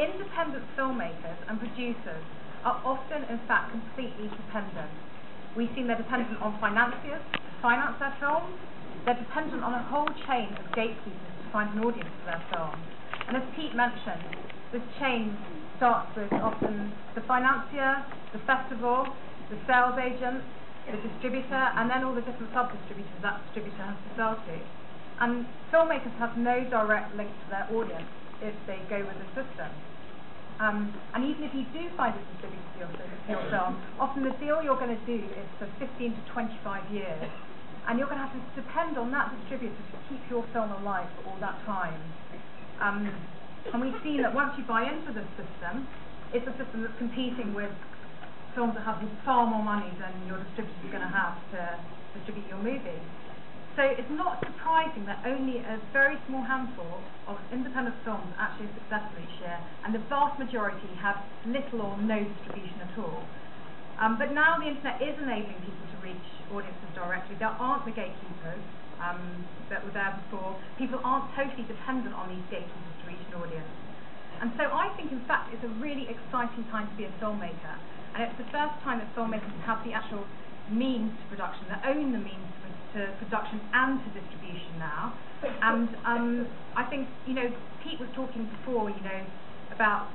independent filmmakers and producers are often, in fact, completely dependent. We've seen they're dependent on financiers to finance their films. They're dependent on a whole chain of gatekeepers to find an audience for their film. And as Pete mentioned, this chain starts with often the financier, the festival, the sales agent, the distributor, and then all the different sub-distributors that distributor has to sell to. And filmmakers have no direct link to their audience if they go with the system. And even if you do find a distributor for your film, often the deal you're going to do is for 15 to 25 years, and you're going to have to depend on that distributor to keep your film alive for all that time. And we've seen that once you buy into the system, it's a system that's competing with films that have far more money than your distributor is going to have to distribute your movie. So it's not surprising that only a very small handful of independent films actually are successful each year, and the vast majority have little or no distribution at all. But now the internet is enabling people to reach audiences directly. There aren't the gatekeepers that were there before. People aren't totally dependent on these gatekeepers to reach an audience. And so I think, in fact, it's a really exciting time to be a filmmaker. And it's the first time that filmmakers have the actual means to production, that own the means to production and to distribution now. And I think, Pete was talking before, about,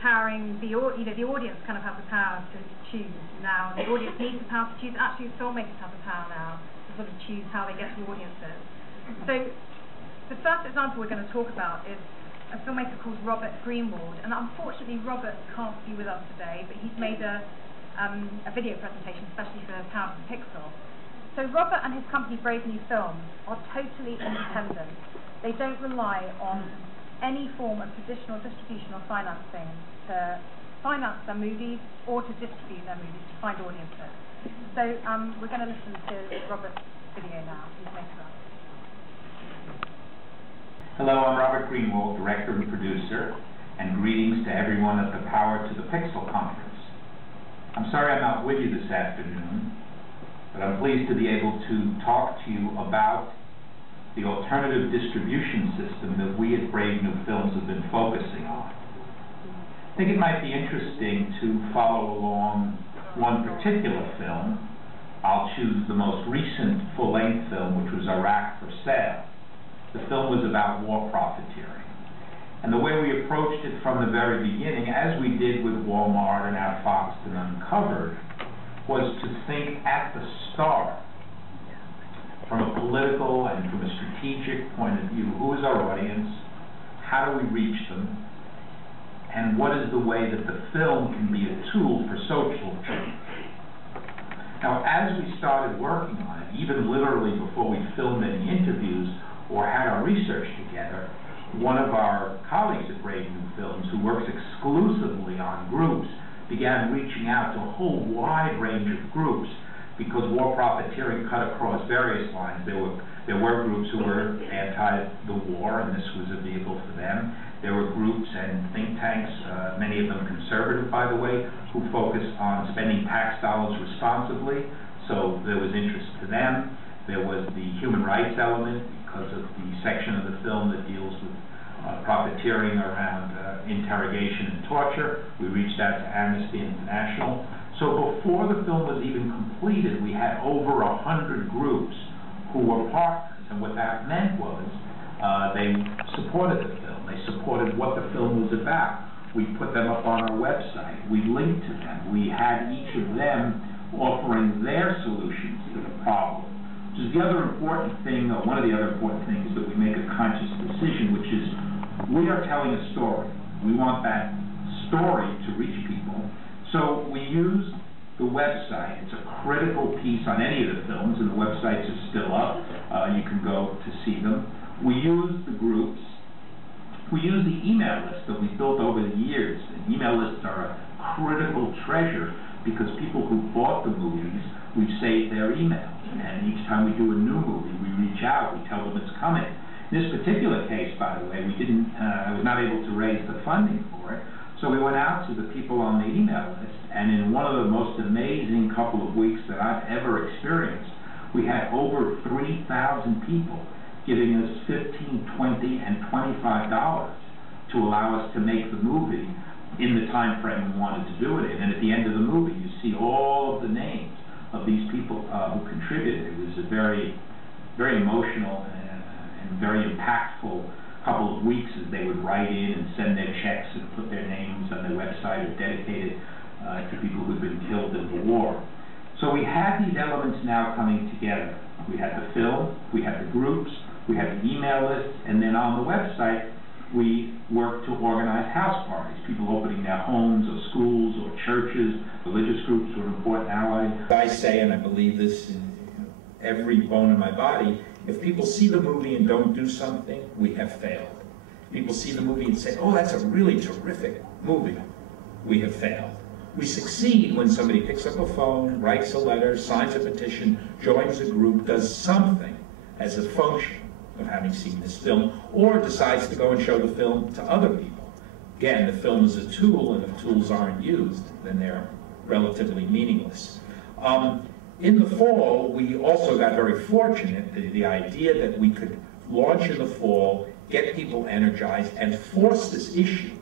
powering the audience kind of have the power to choose now. The audience needs the power to choose. Actually, filmmakers have the power now to sort of choose how they get to audiences. So the first example we're going to talk about is a filmmaker called Robert Greenwald. And unfortunately, Robert can't be with us today, but he's made a video presentation, especially for Power of the Pixel. So Robert and his company Brave New Films are totally independent. They don't rely on any form of traditional distribution or financing to finance their movies or to distribute their movies to find audiences. So we're going to listen to Robert's video now. Please make it up. Hello, I'm Robert Greenwald, director and producer, and greetings to everyone at the Power to the Pixel conference. I'm sorry I'm not with you this afternoon, but I'm pleased to be able to talk to you about the alternative distribution system that we at Brave New Films have been focusing on. I think it might be interesting to follow along one particular film. I'll choose the most recent full-length film, which was Iraq for Sale. The film was about war profiteering. And the way we approached it from the very beginning, as we did with Walmart and our Foxton Uncovered, was to think at the start, from a political and from a strategic point of view, who is our audience, how do we reach them, and what is the way that the film can be a tool for social change. Now, as we started working on it, even literally before we filmed any interviews or had our research together, one of our colleagues at Brave New Films, who works exclusively on groups, began reaching out to a whole wide range of groups, because war profiteering cut across various lines. There were groups who were anti the war, and this was a vehicle for them. There were groups and think tanks, many of them conservative, by the way, who focused on spending tax dollars responsibly, so there was interest to them. There was the human rights element, because of the section of the film that deals with profiteering around interrogation and torture. We reached out to Amnesty International. So before the film was even completed, we had over 100 groups who were partners, and what that meant was they supported the film. They supported what the film was about. We put them up on our website. We linked to them. We had each of them offering their solutions to the problem. Which is the other important thing, or one of the other important things, that we make a conscious decision, which is we are telling a story. We want that story to reach people. So we use the website. It's a critical piece on any of the films, and the websites are still up. You can go to see them. We use the groups. We use the email list that we've built over the years. And email lists are a critical treasure, because people who bought the movies, we've saved their emails. And each time we do a new movie, we reach out, we tell them it's coming. In this particular case, by the way, I was not able to raise the funding for it. So we went out to the people on the email list, and in one of the most amazing couple of weeks that I've ever experienced, we had over 3,000 people giving us $15, $20, and $25 to to allow us to make the movie in the time frame we wanted to do it in. And at the end of the movie, you see all of the names of these people who contributed. It was a very, very emotional and very impactful couple of weeks as they would write in and send their checks and put their names on their website or dedicated to people who'd been killed in the war. So we had these elements now coming together. We had the film, we had the groups, we had the email lists, and then on the website we worked to organize house parties, people opening their homes or schools or churches. Religious groups were an important ally. I say, and I believe this in every bone in my body, if people see the movie and don't do something, we have failed. People see the movie and say, oh, that's a really terrific movie. We have failed. We succeed when somebody picks up a phone, writes a letter, signs a petition, joins a group, does something as a function of having seen this film, or decides to go and show the film to other people. Again, the film is a tool, and if tools aren't used, then they're relatively meaningless. In the fall, we also got very fortunate, the idea that we could launch in the fall, get people energized, and force this issue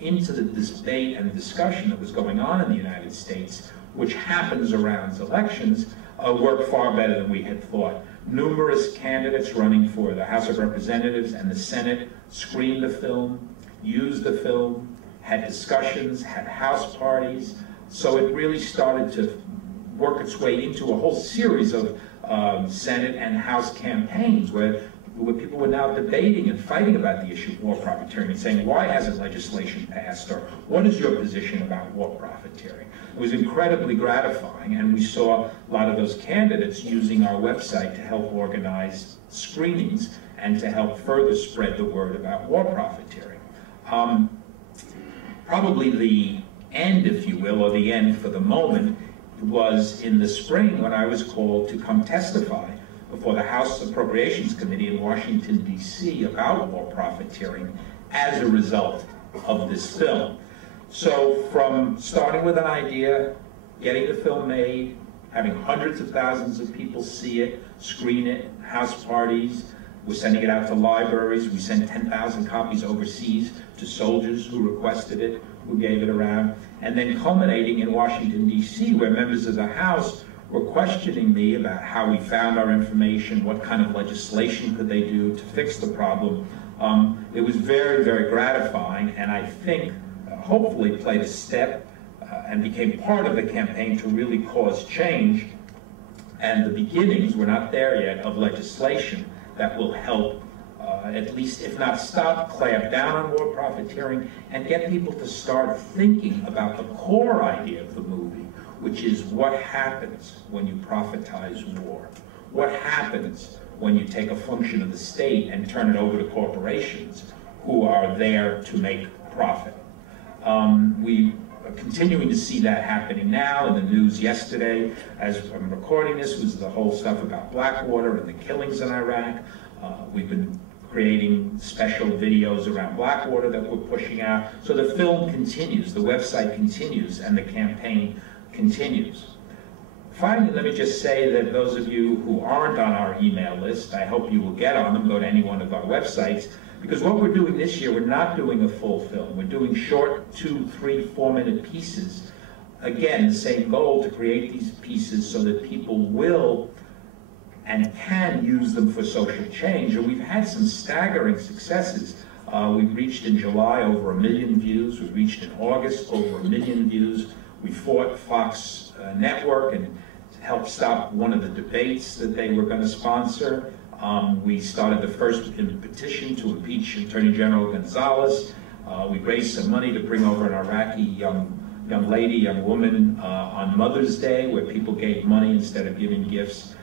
into the debate and discussion that was going on in the United States, which happens around elections, worked far better than we had thought. Numerous candidates running for the House of Representatives and the Senate screened the film, used the film, had discussions, had house parties. So it really started to work its way into a whole series of Senate and House campaigns where people were now debating and fighting about the issue of war profiteering and saying, why hasn't legislation passed, or what is your position about war profiteering? It was incredibly gratifying, and we saw a lot of those candidates using our website to help organize screenings and to help further spread the word about war profiteering. Probably the end, if you will, or the end for the moment, was in the spring when I was called to come testify before the House Appropriations Committee in Washington, D.C. about war profiteering as a result of this film. So from starting with an idea, getting the film made, having hundreds of thousands of people see it, screen it, house parties, we're sending it out to libraries, we sent 10,000 copies overseas to soldiers who requested it, who gave it around, and then culminating in Washington, D.C., where members of the House were questioning me about how we found our information, what kind of legislation could they do to fix the problem. It was very, very gratifying, and I think hopefully played a step and became part of the campaign to really cause change. And the beginnings, we're not there yet, of legislation that will help at least, if not stop, clamp down on war profiteering and get people to start thinking about the core idea of the movie, which is what happens when you profitize war? What happens when you take a function of the state and turn it over to corporations who are there to make profit? We are continuing to see that happening now. In the news yesterday, as I'm recording this, was the whole stuff about Blackwater and the killings in Iraq. We've been creating special videos around Blackwater that we're pushing out. So the film continues, the website continues, and the campaign continues. Finally, let me just say that those of you who aren't on our email list, I hope you will get on them, go to any one of our websites, because what we're doing this year, we're not doing a full film. We're doing short 2, 3, 4-minute pieces. Again, the same goal, to create these pieces so that people will and can use them for social change. And we've had some staggering successes. We reached in July over 1 million views. We reached in August over 1 million views. We fought Fox Network and helped stop one of the debates that they were going to sponsor. We started the first petition to impeach Attorney General Gonzalez. We raised some money to bring over an Iraqi young woman on Mother's Day, where people gave money instead of giving gifts,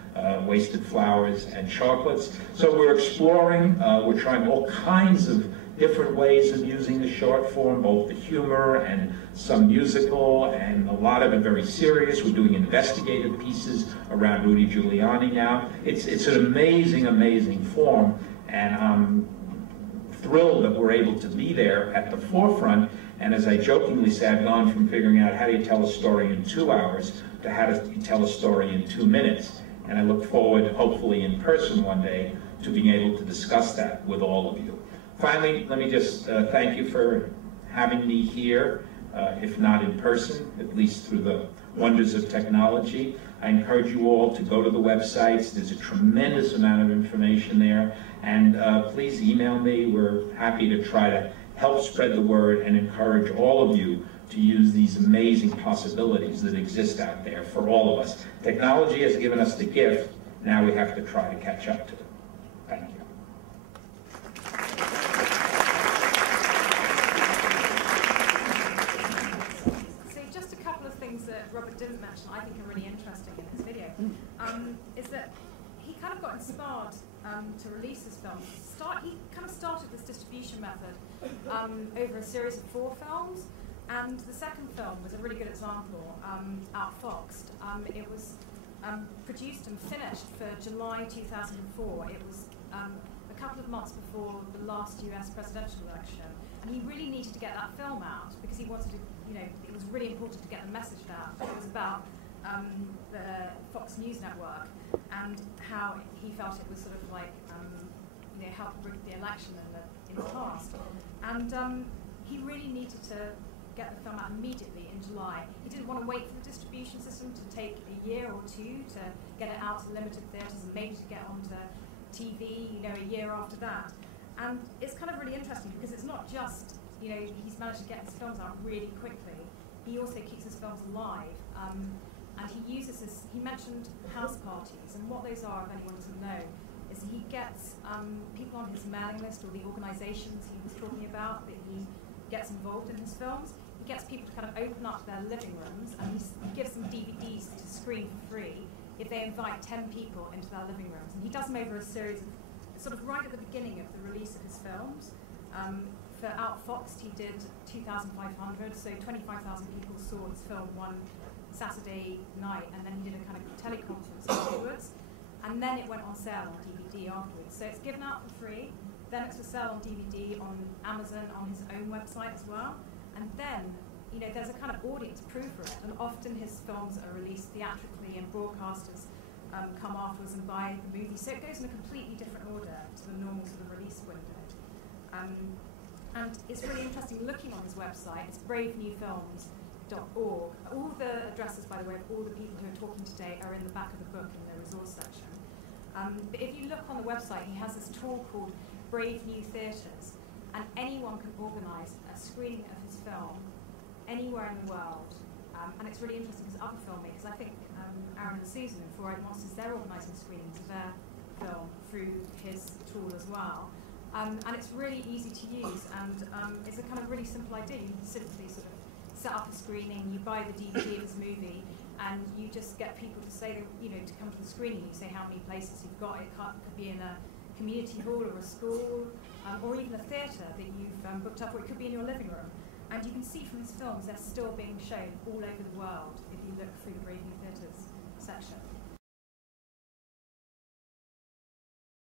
wasted flowers and chocolates. So we're exploring, we're trying all kinds of different ways of using the short form, both the humor and some musical, and a lot of it very serious. We're doing investigative pieces around Rudy Giuliani now. It's an amazing, amazing form, and I'm thrilled that we're able to be there at the forefront. And as I jokingly say, I've gone from figuring out how do you tell a story in 2 hours to how do you tell a story in 2 minutes. And I look forward, hopefully in person one day, to being able to discuss that with all of you. Finally, let me just thank you for having me here, if not in person, at least through the wonders of technology. I encourage you all to go to the websites. There's a tremendous amount of information there. And please email me. We're happy to try to help spread the word and encourage all of you to use these amazing possibilities that exist out there for all of us. Technology has given us the gift. Now we have to try to catch up to it. Thank you. So just a couple of things that Robert didn't mention I think are really interesting in this video, is that he kind of got inspired to release his film. He kind of started this distribution method over a series of 4 films, and the second film was a really good example, Outfoxed. It was produced and finished for July 2004. It was a couple of months before the last US presidential election, and he really needed to get that film out because he wanted to, it was really important to get the message out. It was about the Fox News network and how he felt it was sort of like, helped rig the election in the past. And he really needed to get the film out immediately in July. He didn't want to wait for the distribution system to take a year or 2 to get it out to limited theatres and maybe to get onto TV, a year after that. And it's kind of really interesting because it's not just, he's managed to get his films out really quickly. He also keeps his films alive. And he uses this, he mentioned house parties, and what those are, if anyone doesn't know, is he gets people on his mailing list or the organisations he was talking about that he gets involved in his films. He gets people to kind of open up their living rooms, and he gives them DVDs to screen for free if they invite 10 people into their living rooms. And he does them over a series of, sort of right at the beginning of the release of his films. For Outfoxed, he did 2,500, so 25,000 people saw his film one Saturday night, and then he did a kind of teleconference afterwards, and then it went on sale on DVD afterwards. So it's given out for free, then it's for sale on DVD on Amazon, on his own website as well, and then there's a kind of audience proof for it, and often his films are released theatrically and broadcasters come afterwards and buy the movie, so it goes in a completely different order to the normal sort of release window. And it's really interesting looking on his website. It's bravenewfilms.org. All the addresses, by the way, of all the people who are talking today are in the back of the book in the resource section. But if you look on the website, he has this tool called Brave New Theatres, and anyone can organise a screening of his film anywhere in the world. And it's really interesting because other filmmakers, I think Aaron and Susan in Four Eyed Monsters, they're organising screenings of their film through his tool as well. And it's really easy to use, and it's a kind of really simple idea. You simply sort of set up a screening, you buy the DVD of his movie, and you just get people to say, to come to the screening. You say how many places you've got. It could be in a community hall or a school, or even a theatre that you've booked up, or it could be in your living room. And you can see from his films they're still being shown all over the world if you look through the Brave New Theatres section.